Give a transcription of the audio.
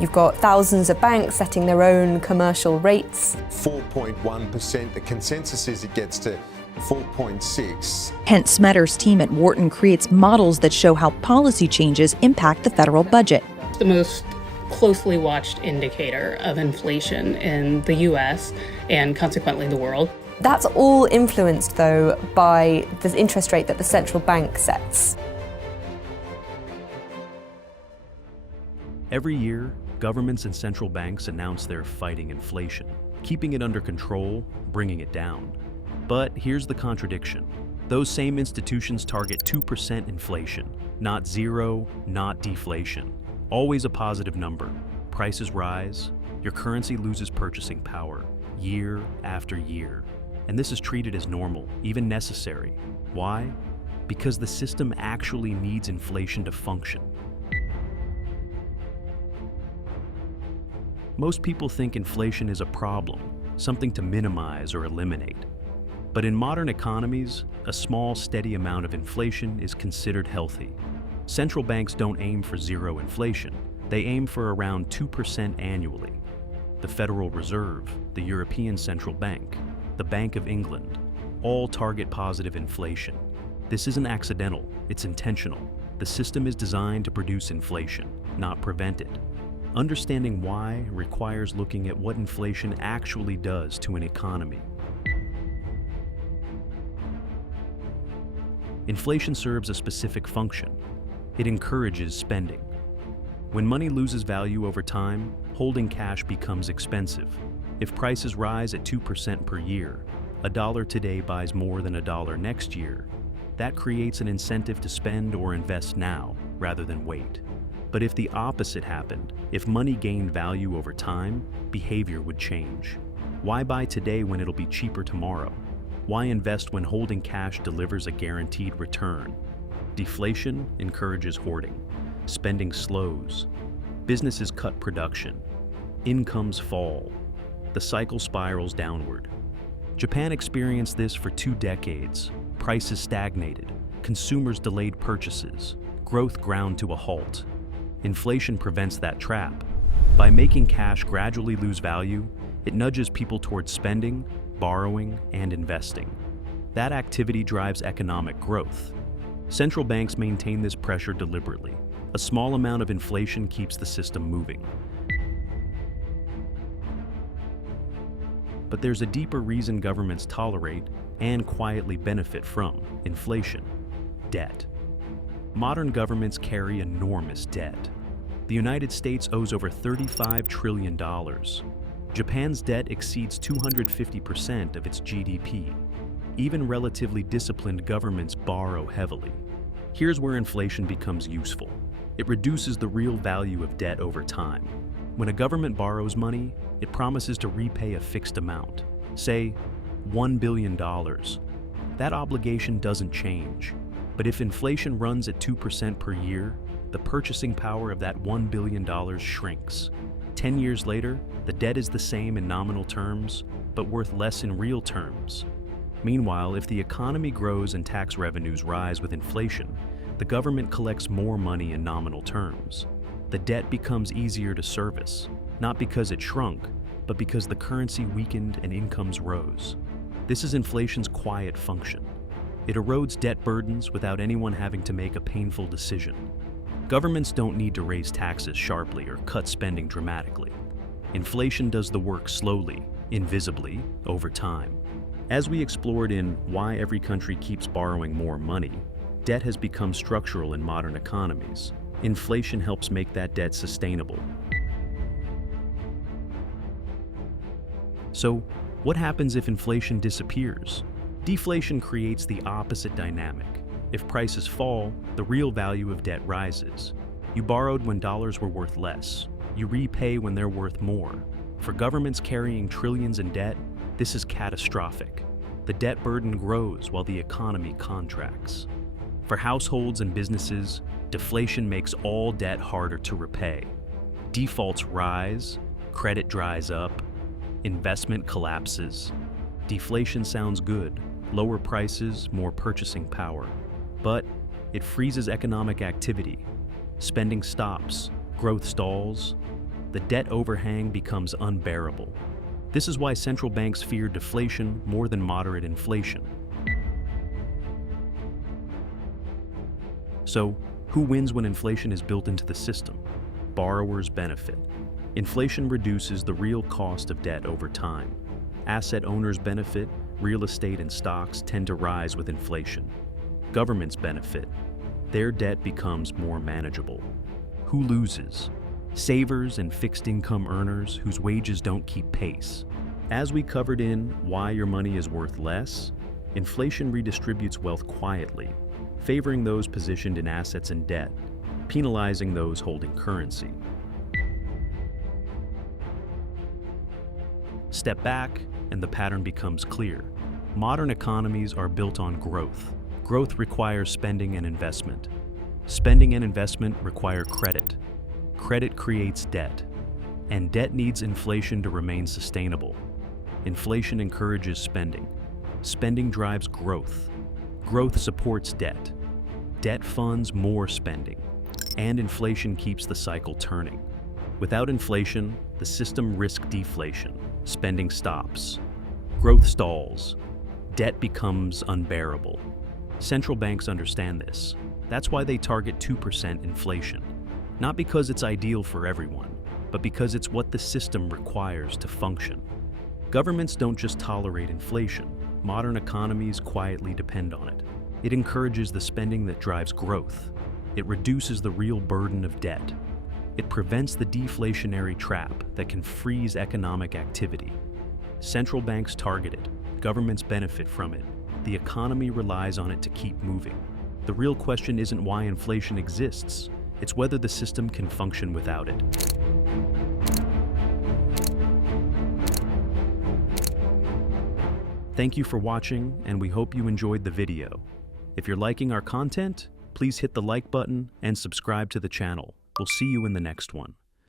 You've got thousands of banks setting their own commercial rates. 4.1%, the consensus is it gets to 4.6. Kent Smetter's team at Wharton creates models that show how policy changes impact the federal budget. The most closely watched indicator of inflation in the US and consequently the world. That's all influenced, though, by the interest rate that the central bank sets. Every year, governments and central banks announce they're fighting inflation, keeping it under control, bringing it down. But here's the contradiction. Those same institutions target 2% inflation, not zero, not deflation. Always a positive number. Prices rise, your currency loses purchasing power, year after year. And this is treated as normal, even necessary. Why? Because the system actually needs inflation to function. Most people think inflation is a problem, something to minimize or eliminate. But in modern economies, a small, steady amount of inflation is considered healthy. Central banks don't aim for zero inflation. They aim for around 2% annually. The Federal Reserve, the European Central Bank, the Bank of England, all target positive inflation. This isn't accidental, it's intentional. The system is designed to produce inflation, not prevent it. Understanding why requires looking at what inflation actually does to an economy. Inflation serves a specific function. It encourages spending. When money loses value over time, holding cash becomes expensive. If prices rise at 2% per year, $1 today buys more than $1 next year. That creates an incentive to spend or invest now, rather than wait. But if the opposite happened, if money gained value over time, behavior would change. Why buy today when it'll be cheaper tomorrow? Why invest when holding cash delivers a guaranteed return? Deflation encourages hoarding. Spending slows. Businesses cut production. Incomes fall. The cycle spirals downward. Japan experienced this for 2 decades. Prices stagnated. Consumers delayed purchases. Growth ground to a halt. Inflation prevents that trap. By making cash gradually lose value, it nudges people towards spending, borrowing, and investing. That activity drives economic growth. Central banks maintain this pressure deliberately. A small amount of inflation keeps the system moving. But there's a deeper reason governments tolerate and quietly benefit from inflation: debt. Modern governments carry enormous debt. The United States owes over $35 trillion. Japan's debt exceeds 250% of its GDP. Even relatively disciplined governments borrow heavily. Here's where inflation becomes useful. It reduces the real value of debt over time. When a government borrows money, it promises to repay a fixed amount, say $1 billion. That obligation doesn't change. But if inflation runs at 2% per year, the purchasing power of that $1 billion shrinks. 10 years later, the debt is the same in nominal terms, but worth less in real terms. Meanwhile, if the economy grows and tax revenues rise with inflation, the government collects more money in nominal terms. The debt becomes easier to service, not because it shrunk, but because the currency weakened and incomes rose. This is inflation's quiet function. It erodes debt burdens without anyone having to make a painful decision. Governments don't need to raise taxes sharply or cut spending dramatically. Inflation does the work slowly, invisibly, over time. As we explored in Why Every Country Keeps Borrowing More Money, debt has become structural in modern economies. Inflation helps make that debt sustainable. So, what happens if inflation disappears? Deflation creates the opposite dynamic. If prices fall, the real value of debt rises. You borrowed when dollars were worth less. You repay when they're worth more. For governments carrying trillions in debt, this is catastrophic. The debt burden grows while the economy contracts. For households and businesses, deflation makes all debt harder to repay. Defaults rise, credit dries up, investment collapses. Deflation sounds good. Lower prices, more purchasing power. But it freezes economic activity. Spending stops, growth stalls. the debt overhang becomes unbearable. This is why central banks fear deflation more than moderate inflation. So, who wins when inflation is built into the system? Borrowers benefit. Inflation reduces the real cost of debt over time. Asset owners benefit. Real estate and stocks tend to rise with inflation. Governments benefit. Their debt becomes more manageable. Who loses? Savers and fixed-income earners whose wages don't keep pace. As we covered in Why Your Money is Worth Less, inflation redistributes wealth quietly, favoring those positioned in assets and debt, penalizing those holding currency. Step back, and the pattern becomes clear. Modern economies are built on growth. Growth requires spending and investment. Spending and investment require credit. Credit creates debt. And debt needs inflation to remain sustainable. Inflation encourages spending. Spending drives growth. Growth supports debt. Debt funds more spending. And inflation keeps the cycle turning. Without inflation, the system risks deflation. Spending stops. Growth stalls. Debt becomes unbearable. Central banks understand this. That's why they target 2% inflation. Not because it's ideal for everyone, but because it's what the system requires to function. Governments don't just tolerate inflation. Modern economies quietly depend on it. It encourages the spending that drives growth. It reduces the real burden of debt. It prevents the deflationary trap that can freeze economic activity. Central banks target it. Governments benefit from it. The economy relies on it to keep moving. The real question isn't why inflation exists. It's whether the system can function without it. Thank you for watching, and we hope you enjoyed the video. If you're liking our content, please hit the like button and subscribe to the channel. We'll see you in the next one.